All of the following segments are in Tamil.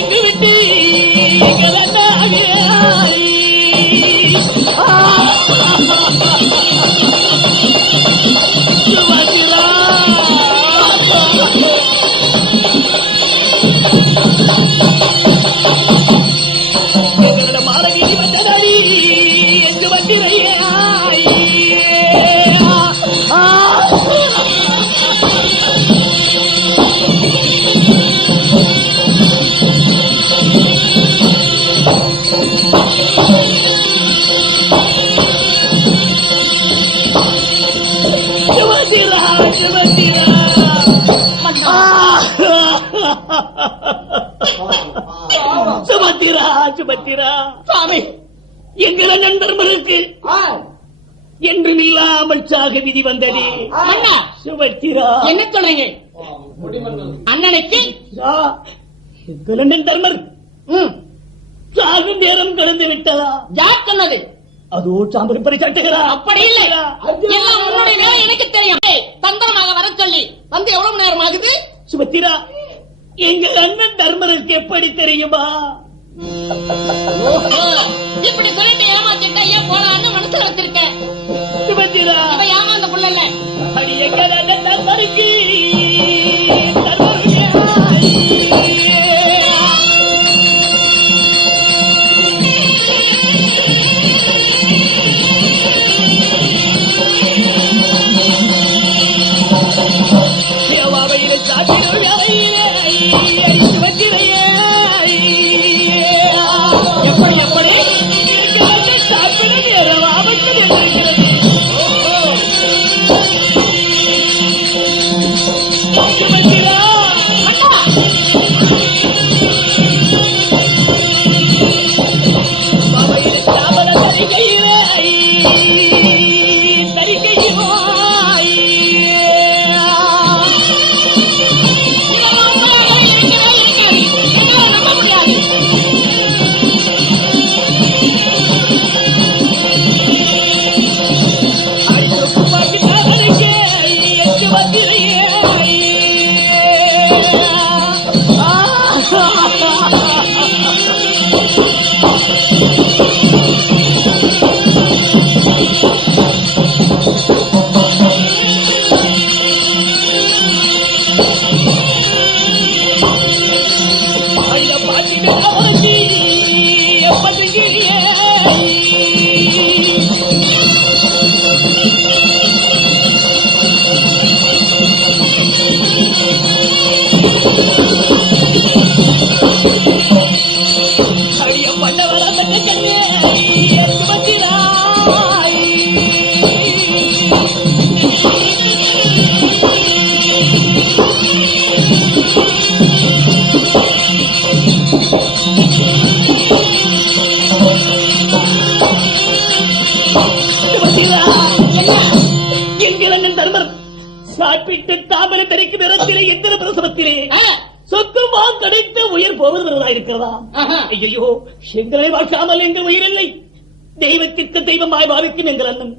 எங்கு விட்டு சுபத்திரா சுபத்திரா சுவாமி, எங்கள நண்பர்களுக்கு என்றும் இல்லாமல் சாக விதி வந்தது. அண்ணா சுபத்திரா என்ன சொன்னீங்க? அண்ணனுக்கு எங்கள நண்பர் சாகும் நேரம் கடந்து விட்டதா? யார் சொன்னது? அதோ சாம்பல் பரிசாட்டுகிறார். அப்படி இல்லை, எல்லாம் உன்னுடைய வேலை எனக்கு தெரியும். தந்திரமாக வர சொல்லி வந்து எவ்வளவு நேரம் ஆகுது? சுபத்திரா, எங்கள் அண்ணன் தர்மருக்கு எப்படி தெரியுமா? இப்படி சொல்லிட்டு ஏமாத்திட்ட ஏன் போறான்னு மனசுல வச்சிருக்கேன். சுபத்திரா, ஏமாந்த புள்ள இல்ல. அடி எங்கள் அண்ணன் தர்மருக்கு எப்படி எப்படி சாப்பிட நேரம் ஆபத்து இருக்கிறது. எங்கள் தர்மர் சாப்பிட்டு தாமரை தரிக்கும் நிறத்திலே எந்திர பிரசவத்திலே சொத்துமா கிடைத்து உயிர் போவதாக ஐயோ, எங்களை வாக்காமல் எங்கள் உயிரில்லை. தெய்வத்திற்கு தெய்வமாய் பாவிக்கும் எங்கள் அண்ணன்.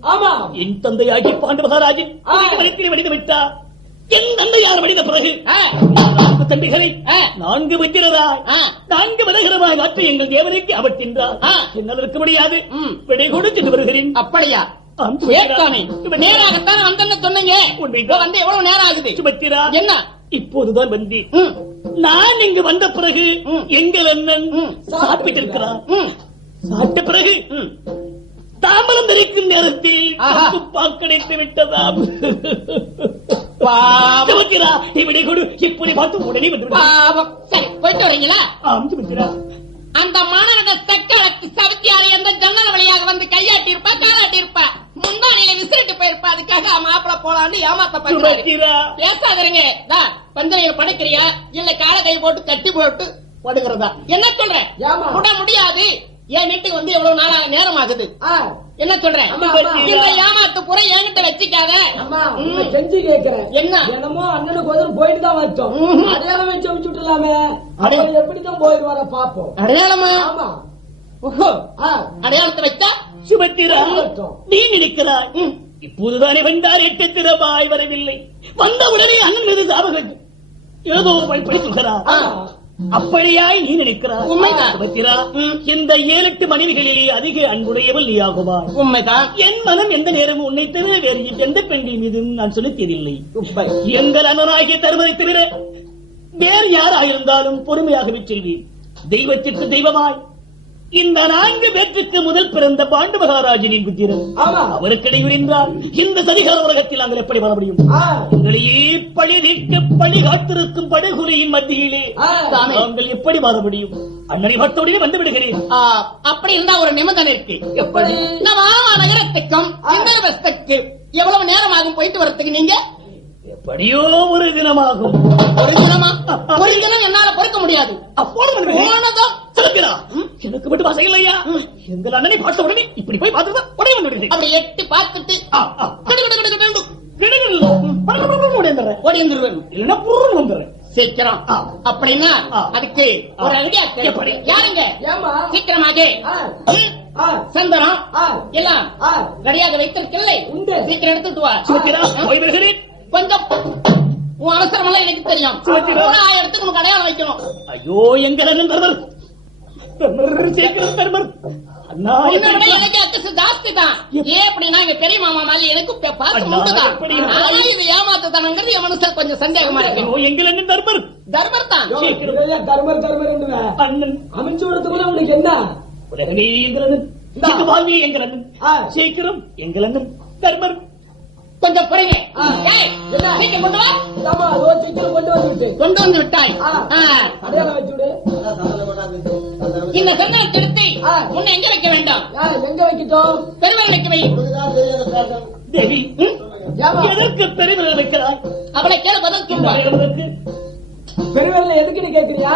என் தந்தையாகி பாண்டு மகாராஜன் மனத்திலே வடிந்து விட்டார். என் தந்தையார் வடிந்த பிறகு 4 தம்பிகளை 4 வஜ்ரராய் 4 மதகரமாய் மாற்றி எங்கள் தேவனுக்கு அவற்றின்றார். என்னால் இருக்க முடியாது. விடை கொடுத்து வருகிறேன். அப்படியா? நேராகத்தான் வந்தேன்னு சொன்னீங்க. வந்து எவ்வளவு நேரம் ஆகுது? சுபத்திரா, என்ன இப்போதுதான் வந்தேன். நான் இங்கு வந்த பிறகு எங்கள் அண்ணன் சாப்பிட்டிருக்கிறார். சாப்பிட்ட பிறகு தாம்பரம் தரிக்கும் நேரத்தில் கிடைத்து விட்டதா? இப்படி கொடு, இப்படி பார்த்து உடனே வந்து போயிட்டு வரீங்களா? சுபத்திரா, அந்த மாணவன தக்காளத்து சவத்தியாரை அந்த ஜன்னல் வழியாக வந்து கையாட்டி இருப்பா, காலாட்டி இருப்பா, முந்தானில விசிறிட்டு போயிருப்பா. அதுக்காக மாப்பிள போலான்னு ஏமாத்த பேசாதீங்க. பஞ்சனையில படைக்கிறியா இல்ல கால கை போட்டு கட்டி போட்டு படுகிறதா? என்ன சொல்றேன்? விட முடியாது. என் வீட்டுக்கு வந்து எவ்வளவு நாளா நேரம் ஆகுது. என்ன சொல்றேன்? இந்த ஏமாத்து புற என்கிட்ட வச்சுக்காத. செஞ்சு கேட்கிறேன். என்ன என்னமோ அண்ணனுக்கு வந்து போயிட்டு தான் வச்சோம். அடையாளம் வச்சு விட்டுலாமே. எப்படிதான் போயிட்டு வர பாப்போம். அடையாளமா? அடையாளத்தை வச்சா சுபத்திரா, நீ நினைக்கிறாய் இப்போதுதானே வந்தார், 8 தினமாய் வரவில்லை. வந்த உடனே அண்ணன் மீது சாபகம் ஏதோ படி சொல்கிறார். அப்படியாய் நீ நினைக்கிறாய். உண்மைதான் சுபத்திரா, இந்த 7-8 மனைவிகளிலே அதிக அன்புடையவள் நீ ஆகுவாய். உண்மைதான். என் மனம் எந்த நேரமும் உன்னை தவிர வேறு எந்த பெண்ணின் மீதும் நான் செலுத்தியதில்லை. எங்கள் அண்ணனாகிய தருமனை தவிர வேறு யாராயிருந்தாலும் பொறுமையாகவே செல்வேன். தெய்வத்திற்கு தெய்வமாய் இந்த 4 பேற்றுக்கு முதல் பிறந்த பாண்டு மகாராஜனின் புத்திரன் அவருக்கு இடையூறின்றால் இந்த சதிகார உலகத்தில் நாங்கள் எப்படி வர முடியும்? எங்களையே பழி நீக்க பழி காத்திருக்கும் படுகொலையின் மத்தியிலே நாங்கள் எப்படி வர முடியும்? அண்ணனை பக்தோடையே வந்து விடுகிறேன். அப்படி இருந்தா ஒரு நிபந்தனை இருக்கு. எப்படி? நம்ம நகரத்துக்கும் இந்திரபஸ்துக்கு எவ்வளவு நேரம் ஆகும் போயிட்டு வரதுக்கு? நீங்க எப்படியோ ஒரு தினமாகும். ஒரு தினமா? ஒரு தினம் என்னால பொறுக்க முடியாது. அப்போது போனதும் எனக்கு மட்டும் வாசம் இல்லையா? எங்கள் அண்ணனை பார்த்த உடனே இப்படி போய் பார்த்துதான் உடனே வந்து அப்படி எட்டி பார்த்துட்டு சீக்கிரம். அப்படின்னா அதுக்கு ஒரு ஐடியா எப்படி? யாருங்க சீக்கிரமாக சந்தனம் எல்லாம் ரெடியாக வைத்திருக்கலை, சீக்கிரம் எடுத்துட்டு வா. கொஞ்சம் உன் அவசரம் எல்லாம் எனக்கு தெரியும். 1000 உனக்கு அடையாளம் வைக்கணும். ஐயோ, எங்கள் அண்ணன் தர்மர் சீக்கிரம் தர்மர். எனக்கு அக்கசு ஜாஸ்தி தான். ஏன் அப்படின்னா எங்க பெரிய மாமா மாதிரி எனக்கு பாசம் உண்டுதான். ஆனா இது ஏமாத்துதானங்கிறது என் மனசுல கொஞ்சம் சந்தேகமா இருக்கு. எங்கள் அண்ணன் தர்மர் தர்மர் தான். தர்மர் தர்மர் அண்ணன் அமைச்சு விடுறதுக்குள்ள உனக்கு என்ன? உலகமே எங்கள் அண்ணன், வாழ்வே எங்கள் அண்ணன், சீக்கிரம் எங்கள் அண்ணன் தர்மர். கொஞ்சம் குறைங்க. கொண்டு வா. கொண்டு வந்து விட்டாய். இந்த சந்தனத்தை எடுத்து உன்னை எங்க வைக்க வேண்டாம்? எங்க வைக்கட்டும்? பெருவரை வைக்க வை. தேவி, எதற்கு பெருவரை வைக்கிறார்? அவளை கேள பதில் சொல்லுவார். பெருவரில் எதுக்கு நீ கேட்கிறியா?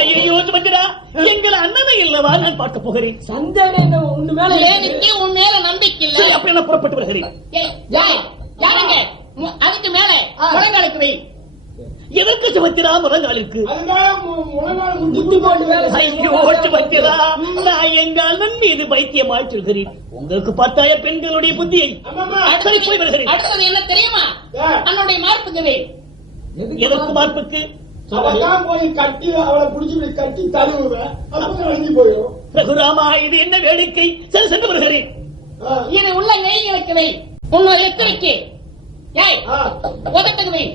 ஐயோ சுமந்திரா, எங்கள் அண்ணனை இல்லவா நான் பார்க்க போகிறேன். சந்தேகம் உன் மேல உன் மேல நம்பிக்கை இல்லை. அப்படி நான் புறப்பட்டு வருகிறேன். யாருங்க அதுக்கு மேல முழங்காலுக்கு வை. எதற்கு சுமத்திரா முழங்காலுக்கு? ஐயோ சுமத்திரா, நான் எங்க அண்ணன் மீது பைத்தியமாய் சொல்கிறேன். உங்களுக்கு 10,000 பெண்களுடைய புத்தியை போய் வருகிறேன். அடுத்தது என்ன தெரியுமா? அண்ணனுடைய மார்புக்கு வை. எதற்கு மார்புக்கு? போய் கட்டி அவளை பிடிச்சி கட்டி தழுவுவேன். போயிடும். ரகுராமா, இது என்ன வேடிக்கை? சரி, சென்று வருகிறேன். இது உள்ள நெய்களுக்கு வை. உன்னோட எத்திரிக்கு உதட்டுக்கு வை.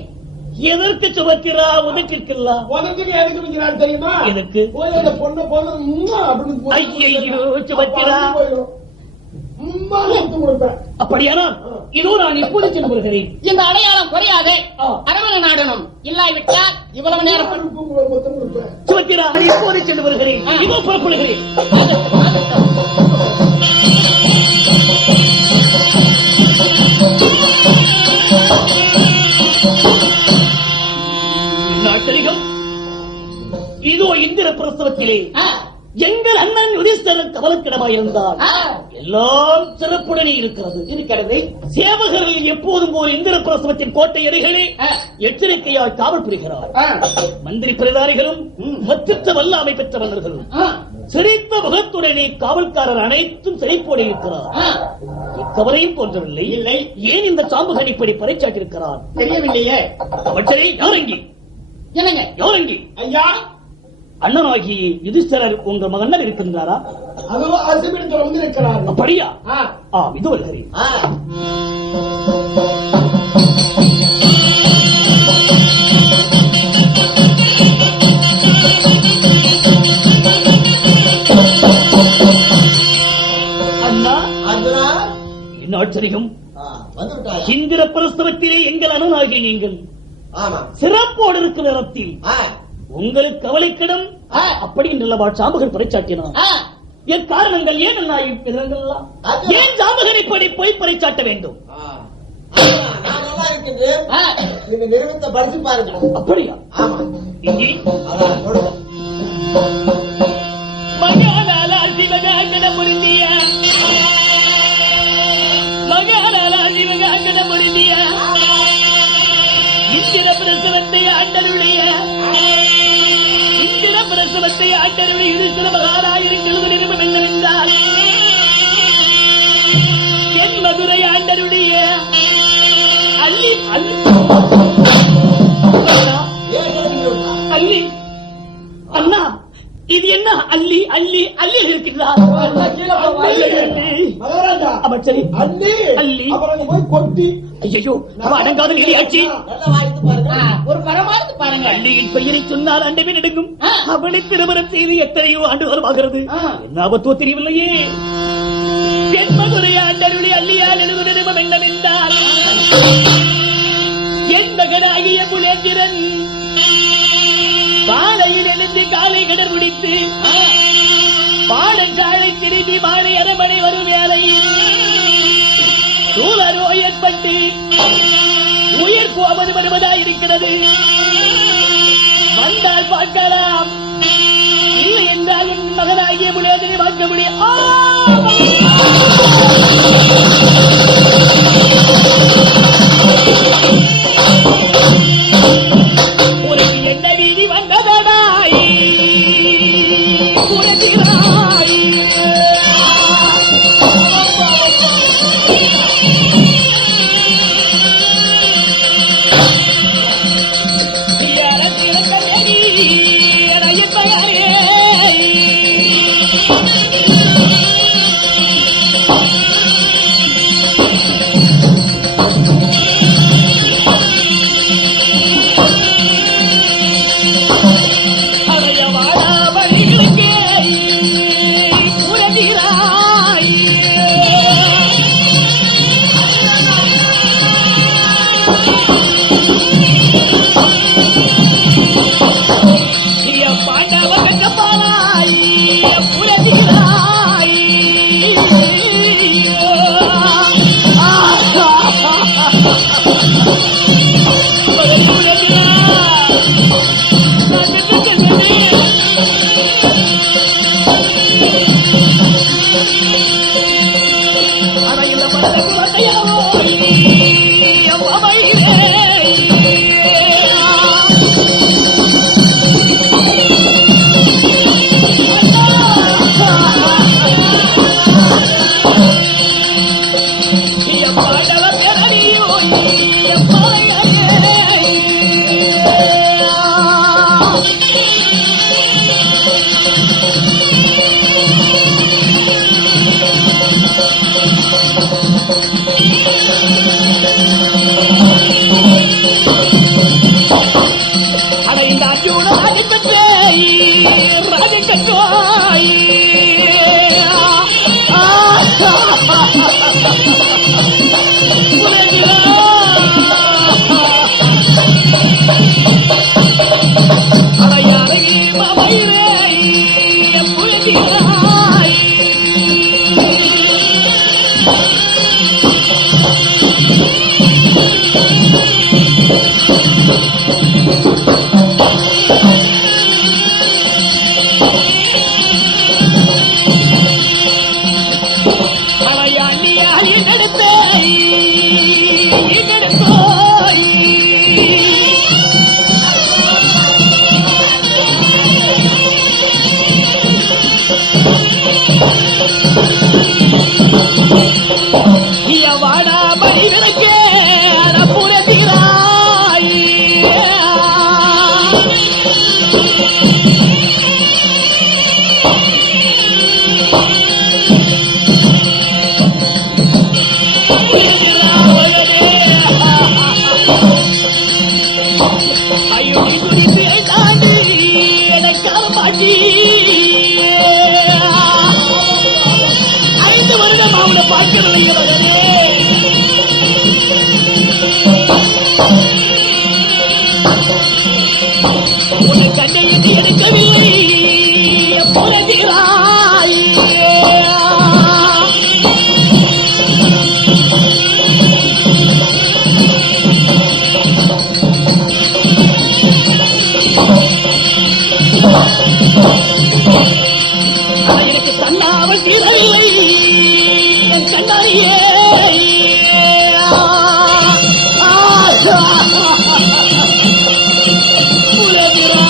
எதற்கு சுமத்திரா உதட்டிருக்கலாம்? உதட்டுக்கு எதுக்கு வைக்கிறாரு தெரியுமா? எதுக்கு? போய் அந்த பொண்ணை போதும். ஐயோ சுமத்திரா, அப்படியானால் இதோ நான் இப்போது சென்று வருகிறேன். இந்த அடையாளம் குறையாதே. அரவணை நாடனும் இல்லாவிட்டால் இவ்வளவு நேரம் சுமத்திரா, நான் இப்போது சென்று வருகிறேன். இதோ புறப்படுகிறேன். நாட்டரிகம், இதோ இந்திர பிரசவத்திலே எங்கள் அண்ணன் யுதிஷ்டரன் கவலைக்கிடமாயிருந்தால் எல்லாம் சிறப்புடனே இருக்கிறது. சேவகர்கள் எப்போதும் போல் இந்திர பிரசவத்தின் கோட்டை அறைகளே எச்சரிக்கையால் காவல் புரிகிறார். மந்திரி பிரதாரிகளும் மற்ற வல்லாமை பெற்ற மன்னர்களும் சிரித்த முகத்துடனே காவல்காரர் அனைத்தும் சிறைப்போடு இருக்கிறார். இக்கவலையும் போன்றவில்லை. இல்லை, ஏன் இந்த சாம்புகன் இப்படி பறைச்சாட்டிருக்கிறார் தெரியவில்லையே. அவற்றை யாரெங்கி என்னங்க யாரெங்கி? ஐயா, அண்ணனாகி யுதிஷ்டரர் உங்க மகன்னர் இருக்கின்றாரா? அதுவும் அரசுபீடத்தில் வந்து இருக்கிறார். அப்படியா? இது வருகிறேன். அண்ணா, என்ன ஆச்சரியம்! இந்திர பிரஸ்தவத்திலே எங்கள் அண்ணனாகி நீங்கள் சிறப்போடு இருக்கும் நேரத்தில் உங்களுக்கு கவலைக்கிடம் அப்படி என்றல்லவா சாம்பகன் பறைச்சாட்டினான். என் காரணங்கள் ஏன் ஏன் சாம்பகன் இப்படி போய் பறைச்சாட்ட வேண்டும்? நிறுவனத்தை படிச்சு பாருங்க. அப்படியா? இங்கே மகாலாலா சிவகாங்கட பொருந்தியா, மகாலாலா சிவகாங்கட பொருந்தியா, இந்திர பிரசவத்தை ஆண்டருடைய ஆண்டருடைய யுதிஷ்டிர மகாராஜருக்கு எழுத நிருபம் என்னவென்றால் என் மதுரை ஆண்டருடைய அல்லி அல்லி அண்ணா இது என்ன அள்ளி அள்ளி அள்ளி இருக்கிறார் மகாராஜா அமைச்சரி அள்ளி அள்ளி அப்புறம் போய் கொட்டி ஐயோ அவ அடங்காத நிலையாச்சு ஒரு பரமார்த்து பாருங்க. அள்ளியின் பெயரை சொன்னால் அண்டமே நடுங்கும். அவளை திருமணம் செய்து எத்தனையோ ஆண்டுகள் ஆகிறது. என்ன ஆபத்தோ தெரியவில்லையே. தென்மதுரை ஆண்டருடைய அள்ளியால் எழுது நிறுவனம் என்னவென்றால் என் மகனாகிய புலேந்திரன் பாலையில் எழுந்து காலை கடல் முடித்து பாடசாலை திரும்பி மாலை அரமனை வரும் வேலையில் சூழலோ ஏற்பட்டு உயிர் போவது வருவதாயிருக்கிறது. வந்தால் பார்க்கலாம், இல்லை என்றால் என் மகனாகிய புலேந்திரனை பார்க்க முடியும். உனக்கு என்ன வீதி வந்ததடாய் உனக்கிறாய் எனக்கு தன்னாமல் தீரவில்லை கண்ணாரியே. புலதுரா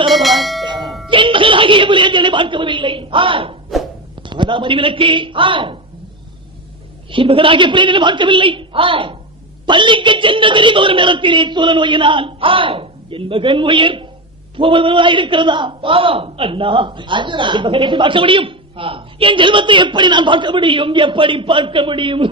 காரணமாக என் மகனாகிய புலேந்திரனை பார்க்கவில்லை. அறிவிலக்கு என் மகனாகிய புலேந்திரனை பார்க்கவில்லை. பள்ளிக்கு சென்ற தெரிந்த ஒரு நேரத்திலே சூழ நோயினால் என் மகன் உயிர் போவதாயிருக்கிறதா? அண்ணா, என் மகனை எப்படி பார்க்க முடியும்? என் செல்வத்தை எப்படி நான் பார்க்க முடியும்? எப்படி பார்க்க முடியும்?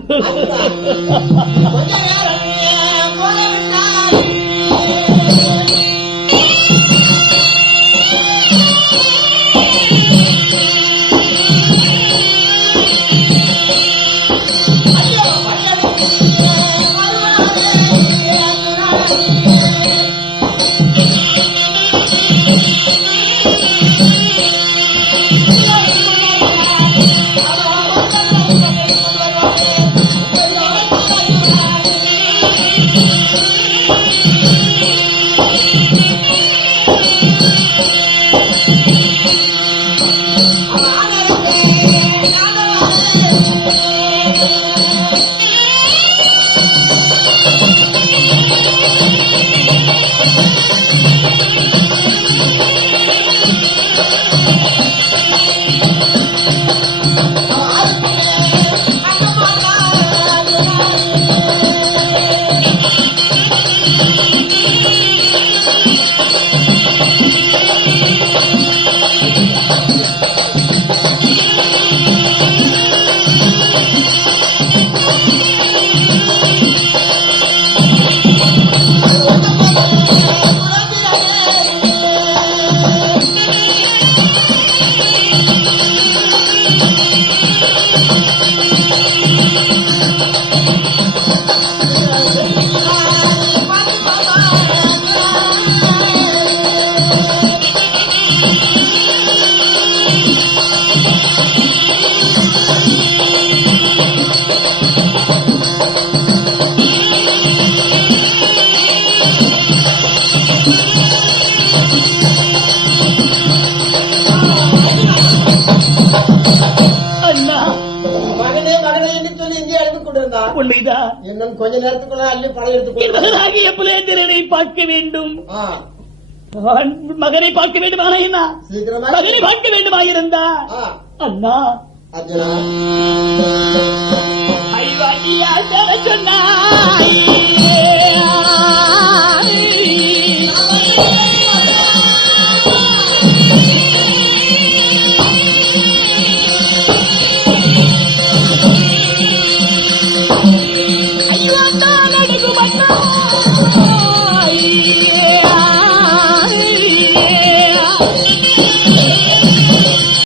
உண்மைதான். இன்னும் கொஞ்ச நேரத்துக்குள்ள அள்ளி படம் எடுத்துக்கொள்ளாகிய புலேந்திரனை பார்க்க வேண்டும். மகனை பார்க்க வேண்டுமா? மகனை பார்க்க வேண்டுமா இருந்தா? அண்ணா, அர்ஜுனா